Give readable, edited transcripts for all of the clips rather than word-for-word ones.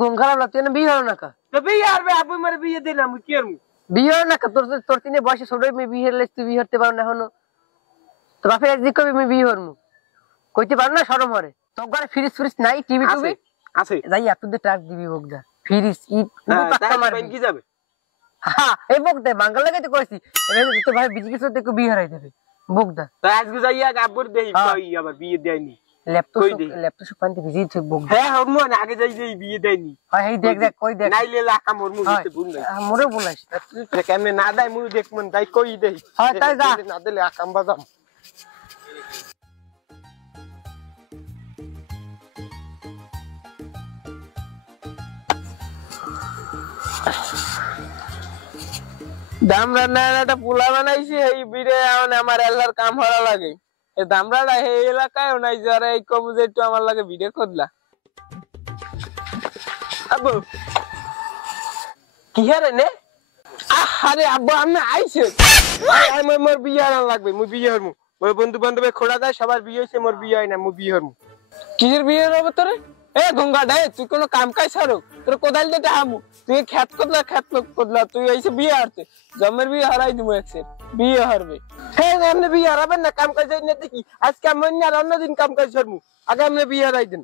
ঘুমখালা না তুই বিয়ে হলো না কা তো বিয়ে হবে আব্বু মার বিয়ে দিলাম কি করব বিয়ে হলো না কা তোর তিনে বয়সে ছোট মেয়ে বিয়ে হলে তুই বিয়ে হতে পারো না এখনো তো বাপের একদিক কবি আমি বিয়ে হরমু কইতে পারো না শরম হরে তোর ঘরে ফ্রিজ নাই টিভি টুবি আছে যাই এতদের ট্রাক দিবি বকদা ফ্রিজ কি যাবে হ্যাঁ এই বকদা বাঙ্গাল লাগাইতে কইছি এবারে তো ভাই বিজি কিছু দেখো বিয়ে হারাই দেবে বকদা তো আজকে যাইয়া আব্বুর দেই কই আবার বিয়ে দেয়নি ল্যাপটপ পান্তে বিজি ঠিক বকদা হ্যাঁ হরমু না আগে যাই বিয়ে দেয়নি হ্যাঁ এই দেখ কই দেখ নাইলে লাকা মোর মুতে ভুল নাই মোরে বলাইস তুই কেমনে না দেয় মুই দেখ মন তাই কই দেই হ্যাঁ তাই যা না দিলে আকাম বাদাম দামরা না একটা পোলা বানাইছি এই বিরে আমার আল্লাহর কাম হরা লাগে এই দামরাটা এই এলাকায় নাই যারা এই কবুজ একটু আমার লাগে ভিডিও করলা আব্বু কি হারে নে আরে আব্বু আমি আইছে মোর বিয়ে আর লাগবে মুই বিয়ে হরমু মোর বন্ধু বান্ধবে খোড়া দেয় সবার বিয়ে হইছে মোর বিয়ে হয় না মুই বিয়ে হরমু কিসের বিয়ে হবে তোরে এ গঙ্গা ডাই তুই কোনো কাম কাজ ছাড়ো তোর কোদাল দিতে হামু তুই খেত করলা তুই আইছে বিয়ে হারতে জমের বিয়ে হারাই দিমু একসের বিয়ে হারবে হ্যাঁ এমনি বিয়ে হারাবেন না কাম কাজ না দেখি আজকে আমি আর অন্যদিন কাম কাজ ছাড়মু আগে এমনি বিয়ে হারাই দিন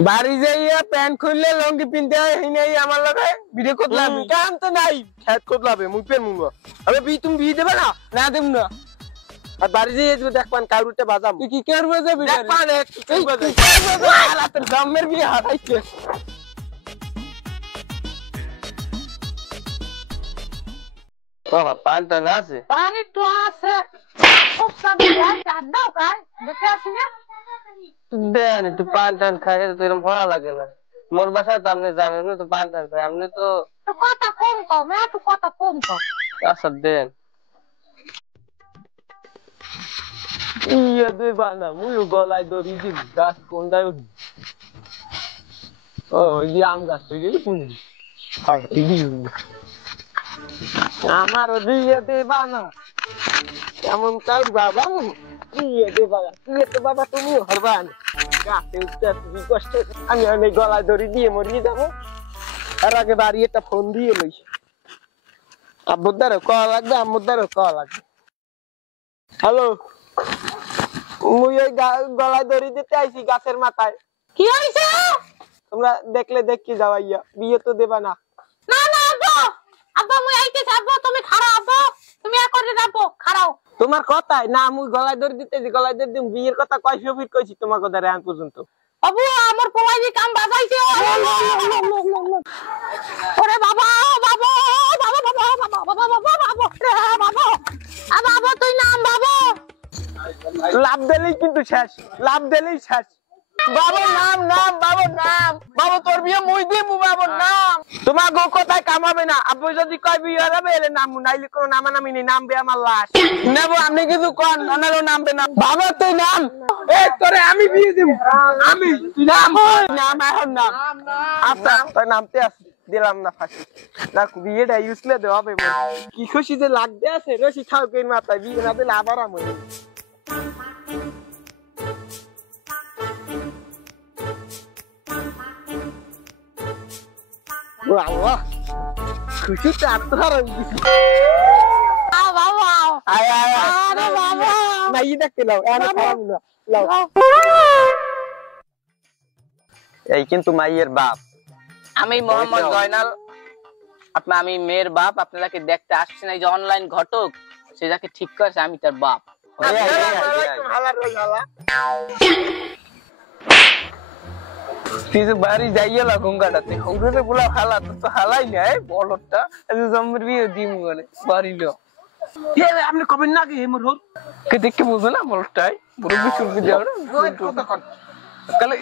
বাড়ি যাইয়া প্যান্ট খুললে লঙ্গি পিনতে হয় নাই আমার লগে ভিডিও করলাম কাম তো নাই খেত করলাবে মুই পেন মুঙ্গো আরে বি তুমি বিয়ে দেবে না দেব না আর বাড়ি যাইয়া দেখবান কাউরুতে বাজাম তুই কি করবে যাবি দেখবান তুই করবে হালাতের জমের বিয়ে হারাইছে বাবা পানটা না আছে পানি তো আছে খুব সাবধানে দাও গায় দেখে আসি না দেন একটু পান টান খাই তো এরকম ভালো লাগে না মোর বাসায় তো আপনি জানেন না তো পান টান খাই আপনি তো কথা কম কও না একটু কথা কম কও আচ্ছা দেন ইয়ে দুই বানা মুই গলায় দড়ি দি গাছ কোনটায় ও এই আম গাছ তুই গেলি কোন আমার দিয়ে দে বানা কেমন কাল বাবা দিয়ে দে বাবা দিয়ে তো বাবা তুমি হরবান গাছে উঠতে তুমি কষ্ট আমি অনেক গলায় দড়ি দিয়ে মরিয়ে যাবো আর আগে বাড়ি একটা ফোন দিয়ে লই আব্বুদারও কল লাগবে আম্মুদারও কল লাগবে হ্যালো মুই ওই গলায় দড়ি দিতে আইছি গাছের মাথায় কি হইছে তোমরা দেখলে দেখি যাওয়াইয়া বিয়ে তো দেবা না না না আব্বা আব্বা মুই আইতে যাব তুমি খাড়া আব্বা তুমি এক করে যাবো খাড়াও তোমার কথাই না মুই গলায় দড়ি দিতেছি গলায় দড়ি দিম বিয়ের কথা কয়শো ফিট কইছি তোমার কথা রে আজ পর্যন্ত আবু আমার পোলাইনি কাম বাজাইছে ওরে বাবা বাবা বাবা বাবা বাবা বাবা বাবা বাবা বাবা তুই নাম বাবা লাভ দিলেই কিন্তু শেষ লাভ দিলেই শেষ বাবার নাম বাবার নাম বাবা তোর বিয়ে মুই দিব বাবার নাম তোমার গো কোথায় কামাবে না আব্বু যদি কয় বিয়ে হবে এলে নাম নাইলে কোনো নামানামি নেই নামবে আমার লাশ নেব আপনি কিছু কন ওনারও নামবে না বাবা তুই নাম এই তোরে আমি বিয়ে দিব আমি তুই নাম এখন নাম আচ্ছা তোর নামতে আস দিলাম না ফাঁসি না বিয়েটা ইউজলে দেওয়া হবে কি খুশি যে লাগতে আছে রশি খাও কে মাথায় বিয়ে না দিলে আবার আমি Allah, খুশি তো আত্মার কিছু বাবা আয় আয় আরে বাবা নাই দেখতে লাও এনে খাওয়াবো না লাও এই কিন্তু মাইয়ের বাপ আমি মোহাম্মদ জয়নাল আমি মেয়ের বাপ আপনাকে দেখতে আসছেন এই যে অনলাইন ঘটক সে যাকে ঠিক করেছে আমি তার বাপ বাড়ি যাইয়া গঙ্গাটাতে ওগুলো বলা হালা তো হালাই নাই বলটা জমির বিয়ে দিম বলে বাড়ি লো আপনি কবেন না কি হেমর হোক কে দেখে বুঝো না বলটাই বড় কিছু বুঝে যাও না কালে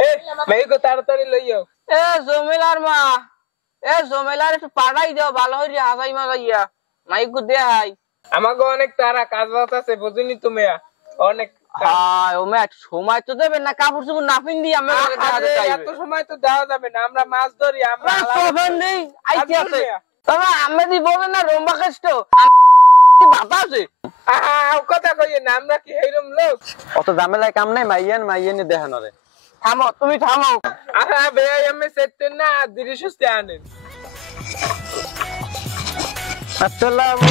এ মেয়েকে তাড়াতাড়ি লইও এ জমিলার মা এ জমিলার একটু পাড়াই দাও ভালো হইরে আজাই মাজাইয়া মাইকু দেখাই আমাকে অনেক তারা কাজ বাজ আছে বুঝিনি তুমি অনেক সময় তো দেবেন না কাপড় চোপড় না পিন্দি এত সময় তো দেওয়া যাবে না আমরা মাছ ধরি আমরা আমি দি বলেন না রম্বা কাষ্ট বাবা আছে কথা কইয়ে না আমরা কি এইরকম লোক অত ঝামেলায় কাম নাই মাইয়ান দেখানো রে থামো, তুমি থামো। আরে বেয়াই আমি সেট না ধীরে সুস্থে আনেন। আসসালামু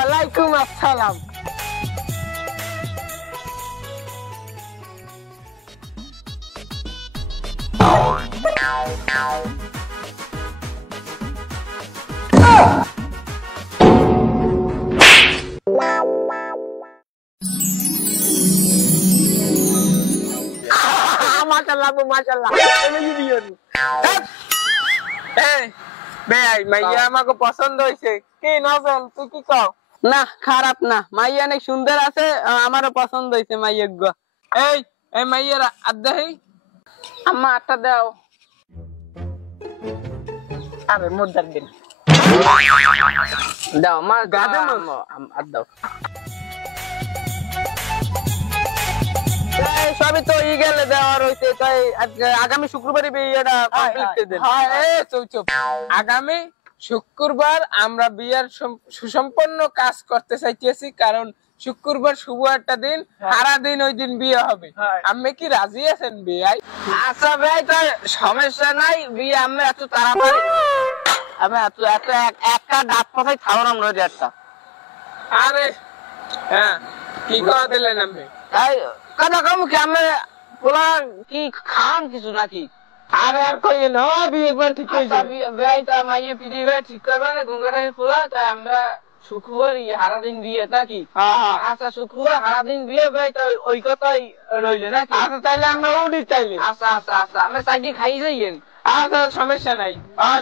আলাইকুম। আসসালাম। মাশাআল্লাহ মাশাআল্লাহ। আমি বিয়ে করব। এই বেয়াই মাইয়া আমাকে পছন্দ হইছে। কি নজল তুই কি কও? না খারাপ না, মাইয়া অনেক সুন্দর আছে, আমারও পছন্দ হয়েছে মাইয়ের গো। এই এই মাইয়ার আদাহি আম্মা আটটা দাও। আরে মুদ্দার দিন। দাও মা, গাদে আর দাও। সবই তো ই গেলে দেওয়ার হইছে, তাই আগামী শুক্রবারই বিয়েটা কমপ্লিট করে দেন। হ্যাঁ চুপ চুপ। আগামী শুক্রবার আমরা বিয়ার সুসম্পন্ন কাজ করতে চাইতেছি, কারণ শুক্রবার শুভ একটা দিন, সারা দিন ওই দিন বিয়ে হবে। আপনি কি রাজি আছেন বিয়াই? আচ্ছা ভাই, তার সমস্যা নাই, বিয়ে আমরা এত তাড়াতাড়ি আমি এত একটা ডাক পাঠাই খাওয়ার আমরা একটা। আরে হ্যাঁ কি করে দিলেন আপনি? তাই কথা কম কি আমরা পোলা কি খান কিছু নাকি? আরে আর কই না বিয়ে একবার ঠিক হয়ে যাবে। ভাই তা মাইয়ে পিটি ভাই ঠিক করবে না গঙ্গাটাকে পোলা, তাই আমরা শুক্রবার সারা দিন বিয়ে নাকি? আচ্ছা শুক্রবার সারা দিন বিয়ে ভাই, তো ওই কথাই রইলে নাকি? আচ্ছা তাইলে আমরা ওটি চাইলে। আচ্ছা আচ্ছা আচ্ছা, আমরা চাকরি খাই যাইয়েন। আচ্ছা সমস্যা নাই,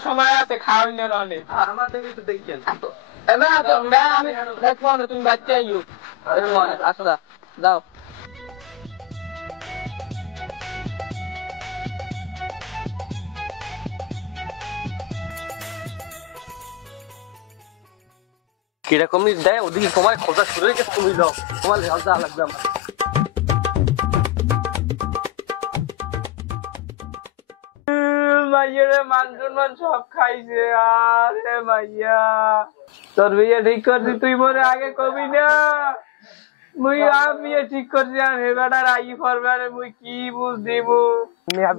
সময় আছে খাওয়ানোর অনেক। আমার দেখি তো দেখেন আমি দেখবো না, তুমি বাচ্চা আইও। আচ্ছা যাও। কিরকমই দেয় ওদিকে তোমার খোঁজা শুরু হয়ে গেছে, তুমি যাও, তোমার লজ্জা লাগবে আমার। মাইয়ের মান সম্মান সব খাইছে। আরে মাইয়া তোর বিয়ে ঠিক করছি, তুই মনে আগে কবি না। মুই বিয়ে ঠিক করছি আর হেবাটার আই ফরবে, আরে মুই কি বুঝ দিব।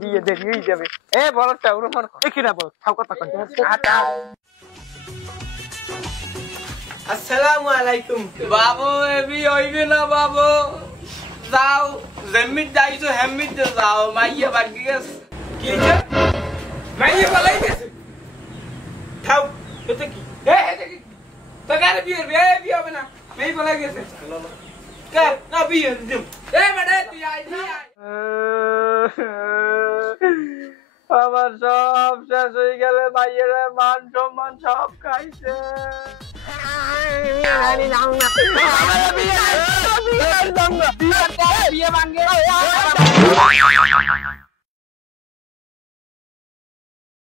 বিয়ে দেরি হয়ে যাবে। এ বড়টা ওরকম কি না বল, খাও কথা কই। আসসালামু আলাইকুম। বাবু এবি হইবে না বাবু, যাও জমিত যাইছো হেমিত যাও। মাইয়া বাকি গেছে। কি হইছে? মাইয়া পালাই গেছে। থাও এটা কি? এটা কি? তো গারে বিয়ে হবে না, মেই পালাই গেছে। কে না বিয়ে দিম। বেটা তুই আই আমার সব শেষ হয়ে গেলে, মাইয়ের মান সম্মান সব খাইছে। বিয়ে ভাঙ্গে